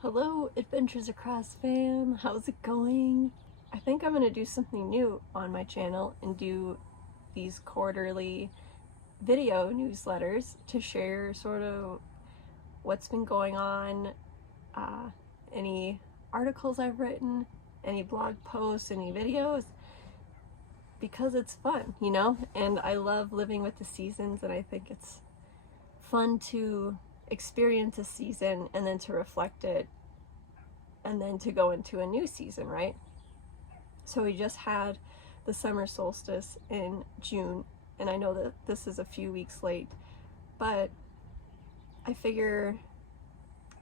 Hello, Adventures Across fam. How's it going? I think I'm gonna do something new on my channel and do these quarterly video newsletters to share sort of what's been going on, any articles I've written, any blog posts, any videos, because it's fun, you know? And I love living with the seasons, and I think it's fun to experience a season and then to reflect it and then to go into a new season, right? So we just had the summer solstice in June, and I know that this is a few weeks late, but I figure,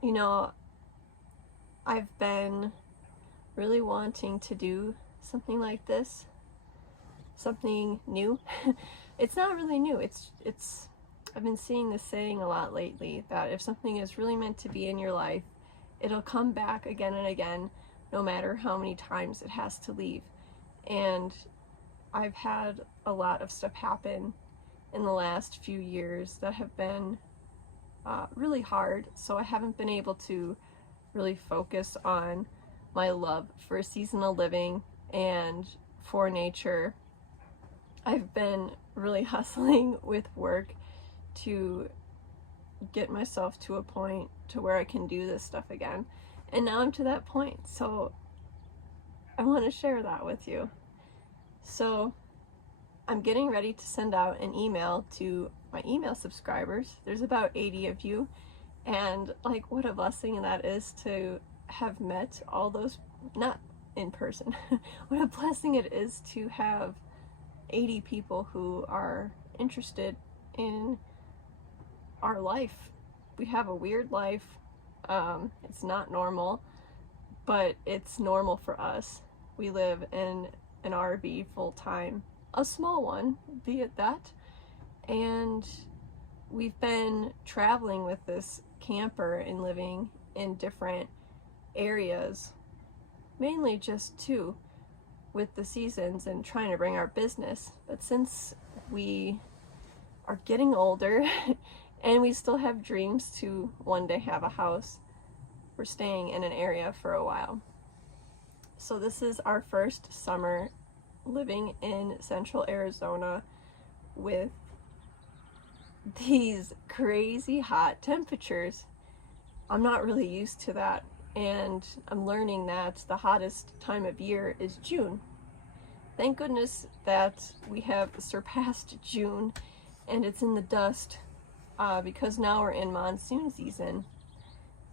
you know, I've been really wanting to do something like this, something new. It's not really new. It's I've been seeing this saying a lot lately that if something is really meant to be in your life, it'll come back again and again, no matter how many times it has to leave. And I've had a lot of stuff happen in the last few years that have been really hard, so I haven't been able to really focus on my love for seasonal living and for nature. I've been really hustling with work to get myself to a point to where I can do this stuff again, and now I'm to that point, so I want to share that with you. So I'm getting ready to send out an email to my email subscribers. There's about 80 of you, and like, what a blessing that is to have met all those, not in person. What a blessing it is to have 80 people who are interested in our life. We have a weird life. It's not normal, but it's normal for us. We live in an RV full time, a small one, be it that, and we've been traveling with this camper and living in different areas, mainly just with the seasons and trying to bring our business. But since we are getting older and we still have dreams to one day have a house, we're staying in an area for a while. So this is our first summer living in central Arizona with these crazy hot temperatures. I'm not really used to that, and I'm learning that the hottest time of year is June. Thank goodness that we have surpassed June and it's in the dust, because now we're in monsoon season.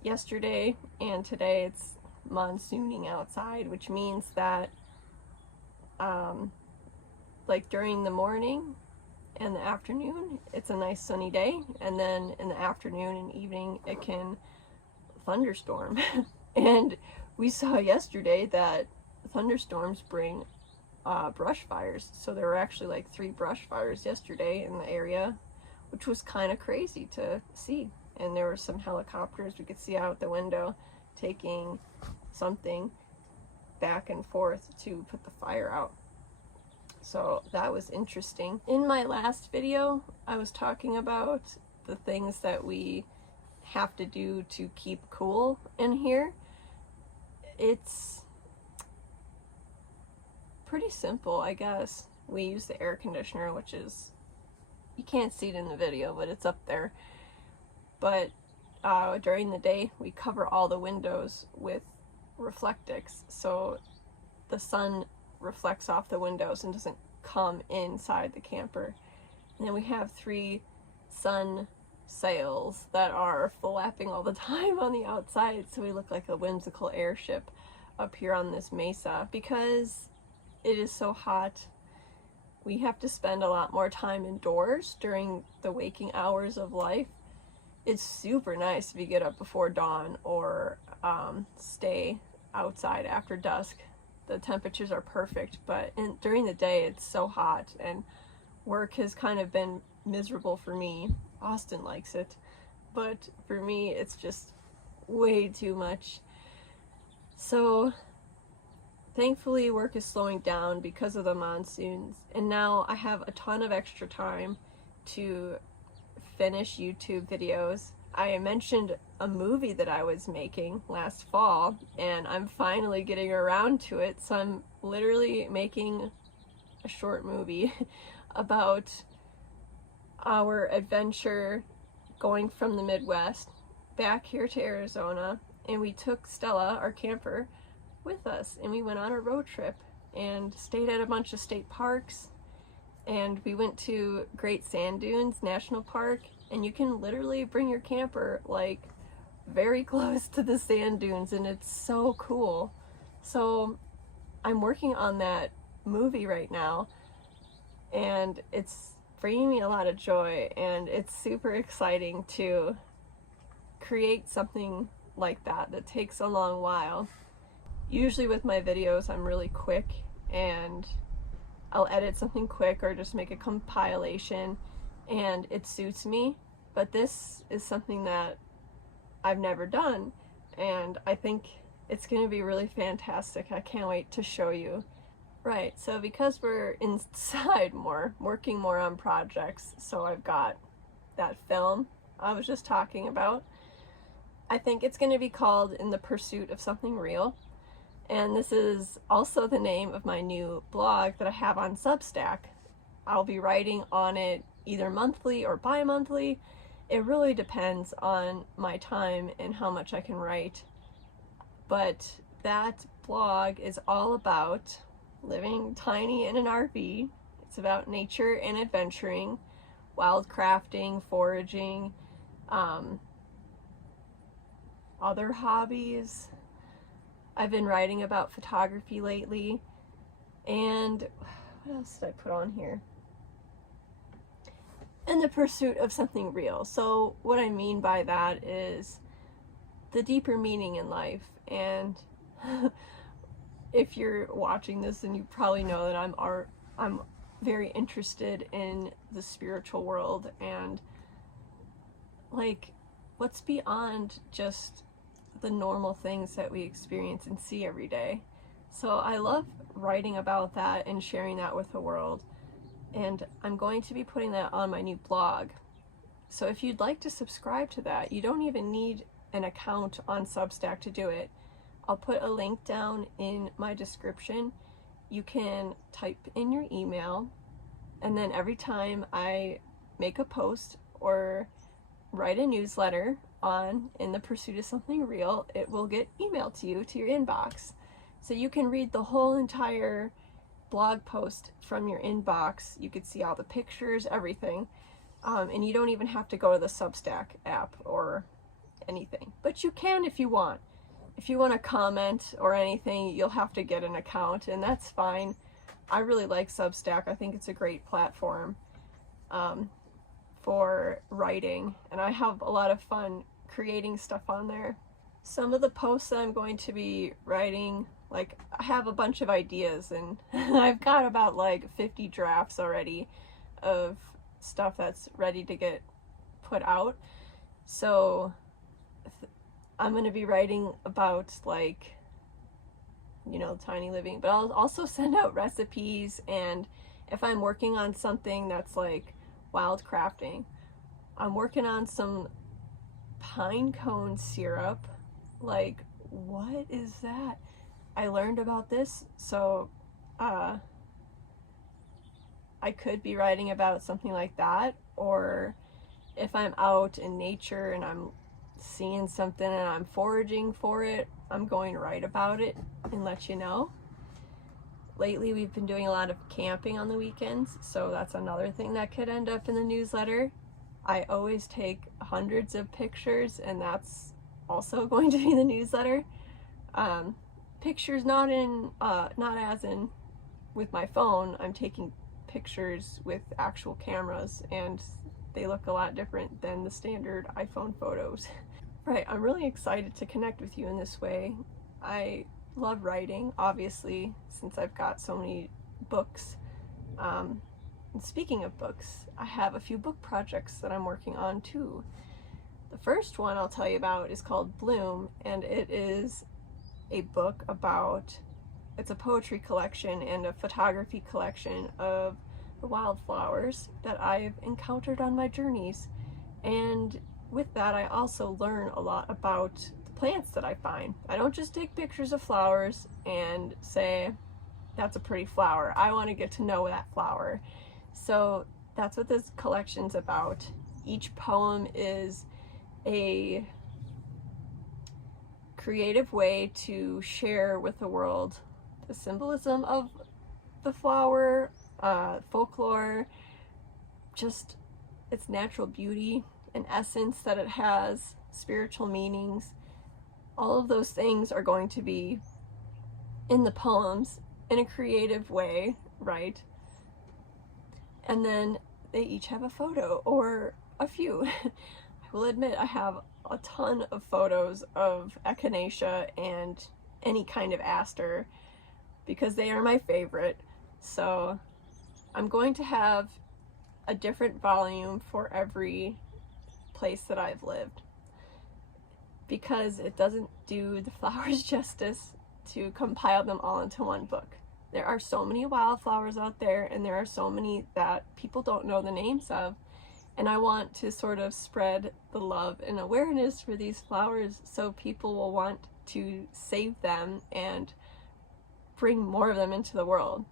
Yesterday and today it's monsooning outside, which means that like during the morning and the afternoon it's a nice sunny day, and then in the afternoon and evening it can thunderstorm. And we saw yesterday that thunderstorms bring brush fires, so there were actually like 3 brush fires yesterday in the area, which was kind of crazy to see. And there were some helicopters we could see out the window taking something back and forth to put the fire out. So that was interesting. In my last video, I was talking about the things that we have to do to keep cool in here. It's pretty simple, I guess. We use the air conditioner, which is, you can't see it in the video, but it's up there. But during the day, we cover all the windows with Reflectix, so the sun reflects off the windows and doesn't come inside the camper. And then we have 3 sun sails that are flapping all the time on the outside, so we look like a whimsical airship up here on this mesa. Because it is so hot, we have to spend a lot more time indoors during the waking hours of life. It's super nice if you get up before dawn or stay outside after dusk. The temperatures are perfect, but during the day it's so hot, and work has kind of been miserable for me. Austin likes it, but for me it's just way too much. So thankfully work is slowing down because of the monsoons, and now I have a ton of extra time to finish YouTube videos. I mentioned a movie that I was making last fall, and I'm finally getting around to it. So I'm literally making a short movie about our adventure going from the Midwest back here to Arizona. And we took Stella, our camper, with us, and we went on a road trip and stayed at a bunch of state parks. And we went to Great Sand Dunes National Park, and you can literally bring your camper like very close to the sand dunes, and it's so cool. So I'm working on that movie right now, and it's bringing me a lot of joy, and it's super exciting to create something like that takes a long while. Usually with my videos I'm really quick, and I'll edit something quick or just make a compilation and it suits me. But this is something that I've never done, and I think it's going to be really fantastic. I can't wait to show you. Right, so because we're inside more, working more on projects, so I've got that film I was just talking about. I think it's going to be called In the Pursuit of Something Real. And this is also the name of my new blog that I have on Substack. I'll be writing on it either monthly or bi-monthly. It really depends on my time and how much I can write. But that blog is all about living tiny in an RV. It's about nature and adventuring, wild crafting, foraging, other hobbies. I've been writing about photography lately, and what else did I put on here? In the pursuit of something real. So what I mean by that is the deeper meaning in life. And if you're watching this, then you probably know that I'm very interested in the spiritual world and like what's beyond just the normal things that we experience and see every day. So I love writing about that and sharing that with the world, and I'm going to be putting that on my new blog. So if you'd like to subscribe to that, you don't even need an account on Substack to do it. I'll put a link down in my description. You can type in your email, and then every time I make a post or write a newsletter on In the Pursuit of Something Real, it will get emailed to you to your inbox. So you can read the whole entire blog post from your inbox. You could see all the pictures, everything. And you don't even have to go to the Substack app or anything. But you can if you want. If you want to comment or anything, you'll have to get an account, and that's fine. I really like Substack. I think it's a great platform for writing, and I have a lot of fun creating stuff on there. Some of the posts that I'm going to be writing, like, I have a bunch of ideas, and I've got about like 50 drafts already of stuff that's ready to get put out. So I'm going to be writing about, like, you know, tiny living, but I'll also send out recipes, and if I'm working on something that's like wild crafting, I'm working on some pine cone syrup. Like, what is that? I learned about this, so I could be writing about something like that, or if I'm out in nature and I'm seeing something and I'm foraging for it, I'm going to write about it and let you know. Lately we've been doing a lot of camping on the weekends, so that's another thing that could end up in the newsletter. I always take hundreds of pictures, and that's also going to be in the newsletter. Pictures not as in with my phone. I'm taking pictures with actual cameras, and they look a lot different than the standard iPhone photos. Right, I'm really excited to connect with you in this way. I love writing, obviously, since I've got so many books. And speaking of books, I have a few book projects that I'm working on too. The first one I'll tell you about is called Bloom, and it is a book about, it's a poetry collection and a photography collection of the wildflowers that I've encountered on my journeys. And with that, I also learn a lot about the plants that I find. I don't just take pictures of flowers and say, that's a pretty flower. I want to get to know that flower. So that's what this collection's about. Each poem is a creative way to share with the world the symbolism of the flower, folklore, just its natural beauty and essence that it has, spiritual meanings. All of those things are going to be in the poems in a creative way, right? And then they each have a photo, or a few. I will admit I have a ton of photos of echinacea and any kind of aster because they are my favorite. So I'm going to have a different volume for every place that I've lived, because it doesn't do the flowers justice to compile them all into one book. There are so many wildflowers out there, and there are so many that people don't know the names of, and I want to sort of spread the love and awareness for these flowers so people will want to save them and bring more of them into the world.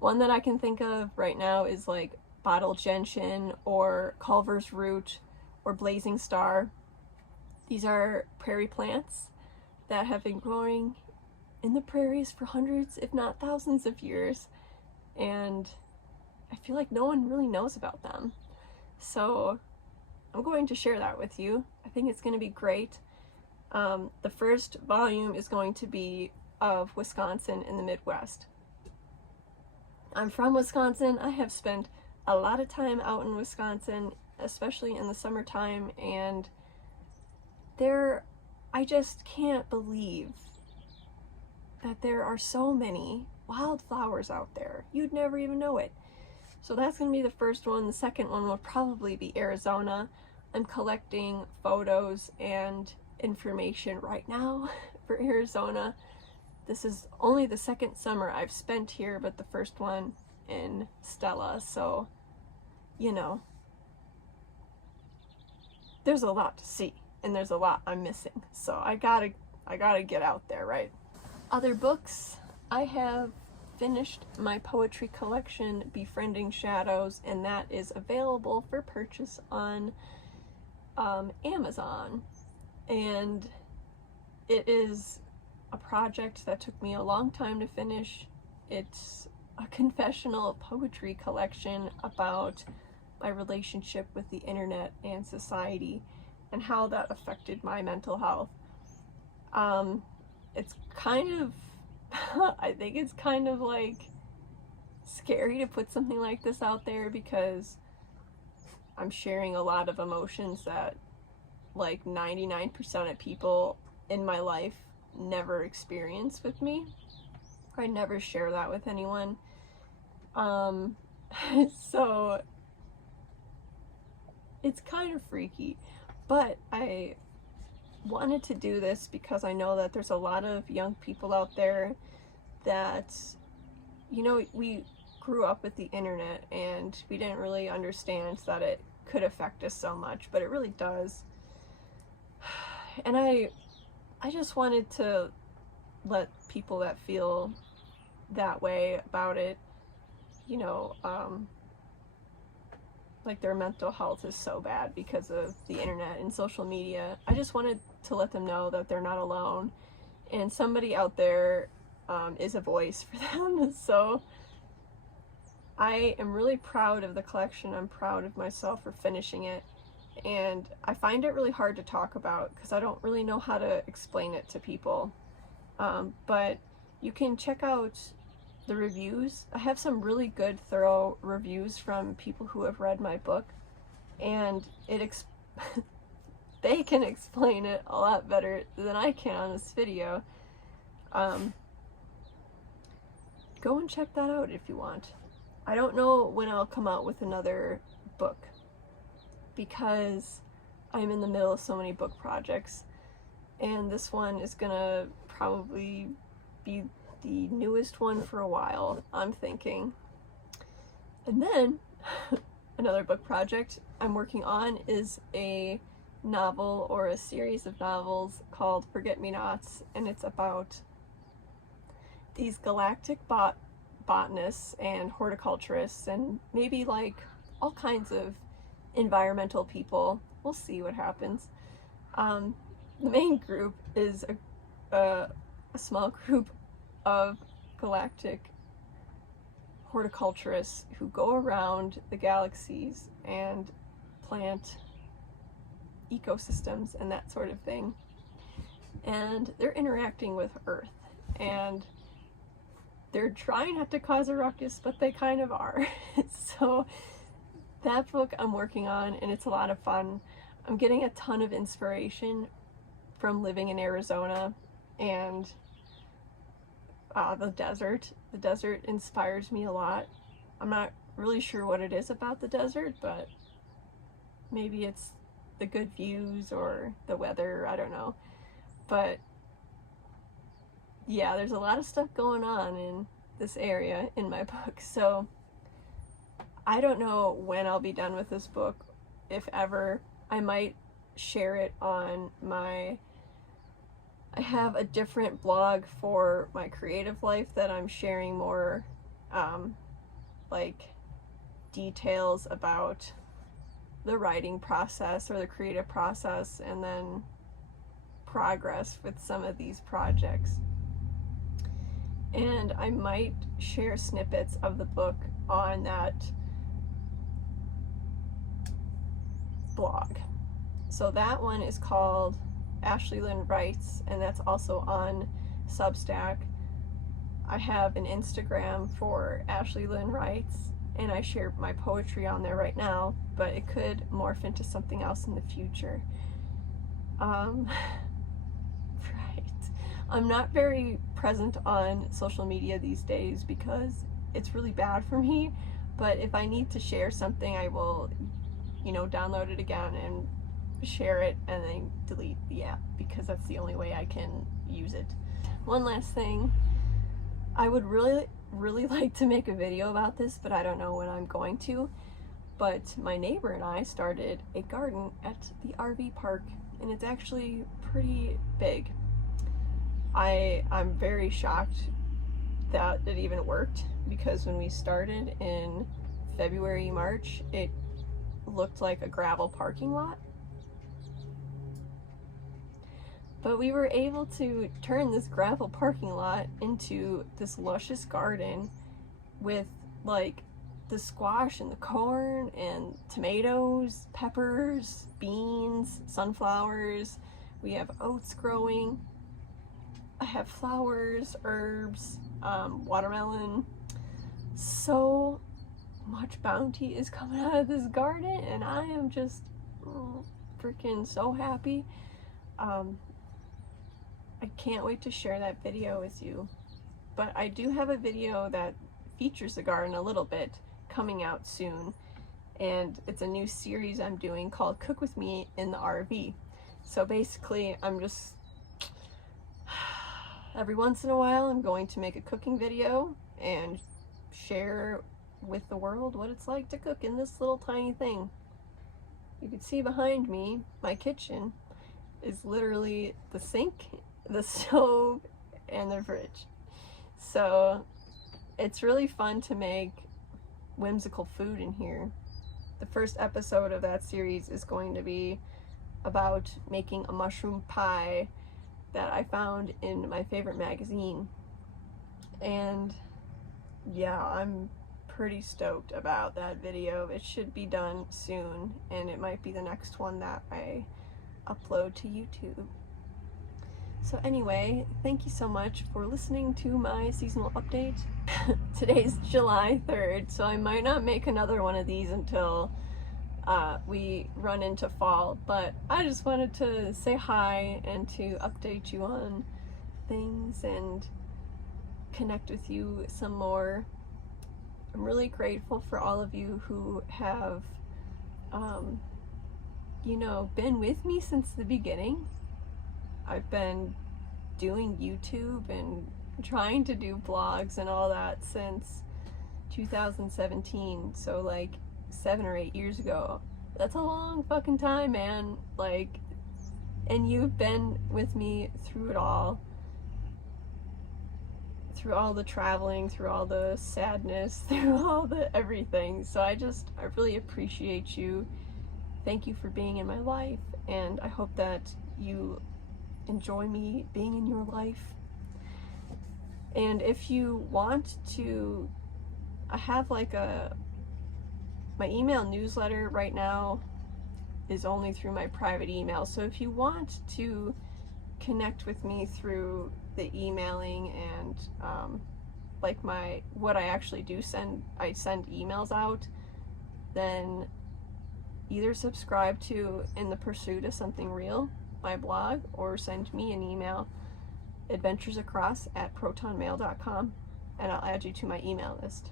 One that I can think of right now is like bottle gentian or Culver's root or blazing star. These are prairie plants that have been growing in the prairies for hundreds, if not thousands of years, and I feel like no one really knows about them. So I'm going to share that with you. I think it's going to be great. The first volume is going to be of Wisconsin in the Midwest. I'm from Wisconsin. I have spent a lot of time out in Wisconsin, especially in the summertime, and I just can't believe that there are so many wildflowers out there. You'd never even know it. So that's going to be the first one. The second one will probably be Arizona. I'm collecting photos and information right now for Arizona. This is only the second summer I've spent here, but the first one in Stella, so, you know, there's a lot to see, and there's a lot I'm missing, so I gotta get out there, right? Other books, I have finished my poetry collection, Befriending Shadows, and that is available for purchase on Amazon, and it is a project that took me a long time to finish. It's a confessional poetry collection about my relationship with the internet and society and how that affected my mental health. It's kind of I think it's kind of like scary to put something like this out there, because I'm sharing a lot of emotions that like 99% of people in my life never experience with me. I never share that with anyone. So it's kind of freaky, but I wanted to do this because I know that there's a lot of young people out there that, you know, we grew up with the internet and we didn't really understand that it could affect us so much, but it really does. And I just wanted to let people that feel that way about it, you know, like their mental health is so bad because of the internet and social media. I just wanted to let them know that they're not alone, and somebody out there is a voice for them. So I am really proud of the collection. I'm proud of myself for finishing it, and I find it really hard to talk about because I don't really know how to explain it to people. But you can check out the reviews. I have some really good, thorough reviews from people who have read my book, and they can explain it a lot better than I can on this video. Go and check that out if you want. I don't know when I'll come out with another book because I'm in the middle of so many book projects, and this one is gonna probably be the newest one for a while, I'm thinking. And then another book project I'm working on is a novel, or a series of novels, called Forget-Me-Nots, and it's about these galactic botanists and horticulturists and maybe like all kinds of environmental people. We'll see what happens. The main group is a small group of galactic horticulturists who go around the galaxies and plant ecosystems and that sort of thing. And they're interacting with Earth, and they're trying not to cause a ruckus, but they kind of are. So that book I'm working on, and it's a lot of fun. I'm getting a ton of inspiration from living in Arizona and the desert. The desert inspires me a lot. I'm not really sure what it is about the desert, but maybe it's the good views or the weather, I don't know. But yeah, there's a lot of stuff going on in this area in my book, so I don't know when I'll be done with this book, if ever. I might share it on I have a different blog for my creative life that I'm sharing more like details about the writing process or the creative process, and then progress with some of these projects. And I might share snippets of the book on that blog. So that one is called Ashley Lynn Writes, and that's also on Substack. I have an Instagram for Ashley Lynn Writes, and I share my poetry on there right now, but it could morph into something else in the future. Right. I'm not very present on social media these days because it's really bad for me, but if I need to share something, I will, download it again and share it and then delete the app, because that's the only way I can use it. One last thing, I would really like to make a video about this, but I don't know when I'm going to. But my neighbor and I started a garden at the RV park, and it's actually pretty big. I'm very shocked that it even worked, because when we started in February, March, it looked like a gravel parking lot. But we were able to turn this gravel parking lot into this luscious garden with like the squash and the corn and tomatoes, peppers, beans, sunflowers. We have oats growing. I have flowers, herbs, watermelon. So much bounty is coming out of this garden, and I am just freaking so happy. I can't wait to share that video with you. But I do have a video that features the garden a little bit coming out soon, and it's a new series I'm doing called Cook With Me in the RV. So basically, I'm just every once in a while I'm going to make a cooking video and share with the world what it's like to cook in this little tiny thing. You can see behind me, my kitchen is literally the sink, the stove, and the fridge. So it's really fun to make whimsical food in here. The first episode of that series is going to be about making a mushroom pie that I found in my favorite magazine. And yeah, I'm pretty stoked about that video. It should be done soon, and it might be the next one that I upload to YouTube. So anyway, thank you so much for listening to my seasonal update. Today's July 3rd, so I might not make another one of these until we run into fall, but I just wanted to say hi and to update you on things and connect with you some more. I'm really grateful for all of you who have been with me since the beginning. I've been doing YouTube and trying to do vlogs and all that since 2017, so like 7 or 8 years ago. That's a long fucking time, man. Like, and you've been with me through it all. Through all the traveling, through all the sadness, through all the everything. So I really appreciate you. Thank you for being in my life, and I hope that you enjoy me being in your life. And if you want to, I have like my email newsletter right now is only through my private email. So if you want to connect with me through the emailing and like what I actually do I send emails out, then either subscribe to In the Pursuit of Something Real, my blog, or send me an email, adventuresacross@protonmail.com, and I'll add you to my email list.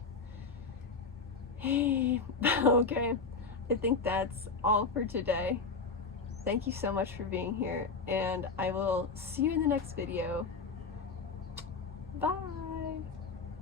Okay, I think that's all for today. Thank you so much for being here, and I will see you in the next video. Bye!